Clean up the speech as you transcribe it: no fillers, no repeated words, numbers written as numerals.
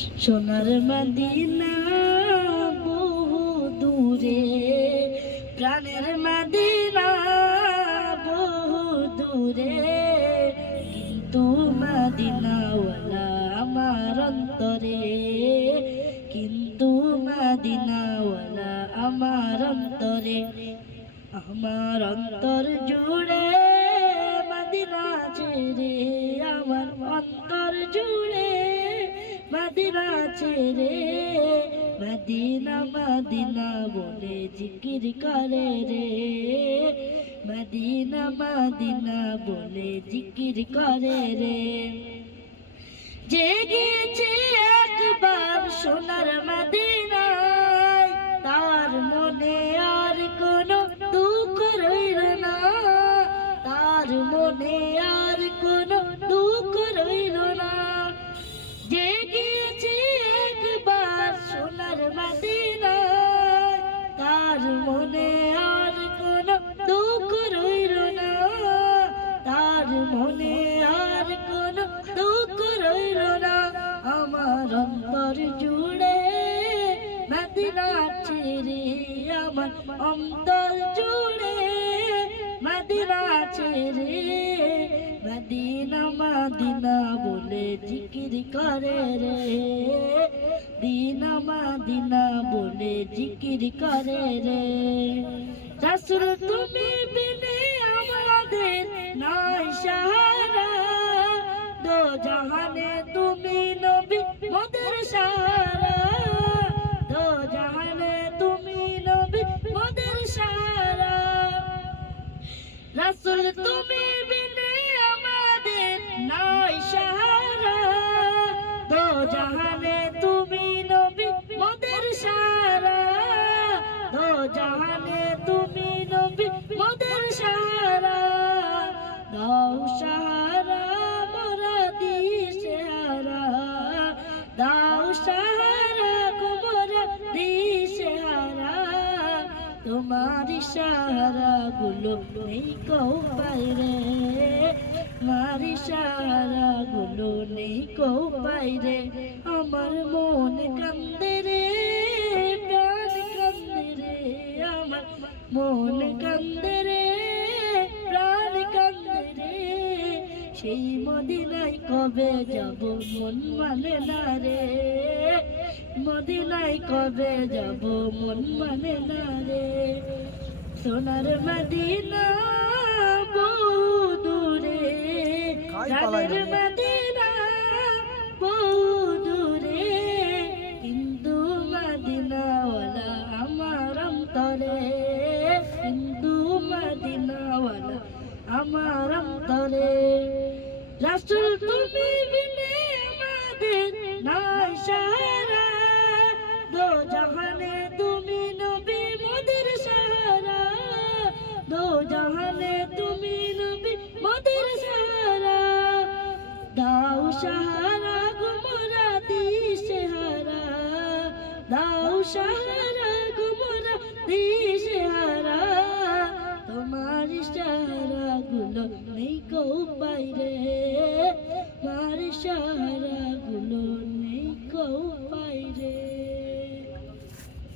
সোনার মদিনা বহু দূরে, প্রাণের মদিনা বহু দূরে, কিন্তু মদিনাওয়ালা আমার অন্তরে, কিন্তু মদিনাওয়ালা আমার অন্তরে। আমার অন্তর জুড়ে মদিনা ছেড়ে, আমার অন্তর জুড়ে মদিনা ছেড়ে, মদিনা মদিনা বলে জিকির করে রে, মদিনা মদিনা বলে জিকির করে রে। যে গিয়েছে একবার সোনার মদিনায়, তার মনে আর কোনো দুঃখ রইল না, তার মনে আর কোনো দুঃখ রইল না। যে গিয়েছে একবার সোনার মদিনায়, তার মনে আর কোনো দুঃখ রইল না, তার মনে আর কোনো দুঃখ রইল না। আমার অন্তর জুড়ে মদিনা ছেড়ে, আমার অন্তর জুড়ে মদিনা ছেড়ে, মদিনা মদিনা বলে জিকির করে রে, দিনা মদিনা বলে জিকির করে রে। রাসূল তুমি বিনে আমাদের নাই সাহারা, দো জাহানে তুমি নবী মোদের সাহারা, দো জাহানে তুমি নবী মোদের সাহারা। রাসূল তুমি বিনে আমাদের নাই সাহারা, দো জাহানে তুমি নবী মোদের সাহারা, দো জাহানে তুমি নবী মোদের সাহারা। দাও সাহারা মোরা দিশেহারা, দাও সাহারা মোরা দিশেহারা। তোমার ইশারা গুলো নেই কও বাইরে, তোমার ইশারা গুলো নেই কও বাইরে। আমার মন কান্দে রে, প্রাণ কান্দে রে, আমার মন কান্দে রে, প্রাণ কান্দে রে। সেই মদিনায় কবে যাব মন মানে না রে, মদিনায় কবে যাব মন মানে না রে। সোনার মদিনা বহু দূরে, প্রাণের মদিনা বহু দূরে, কিন্তু মদিনাওয়ালা আমার অন্তরে, কিন্তু মদিনাওয়ালা আমার অন্তরে। রাসূল তুমি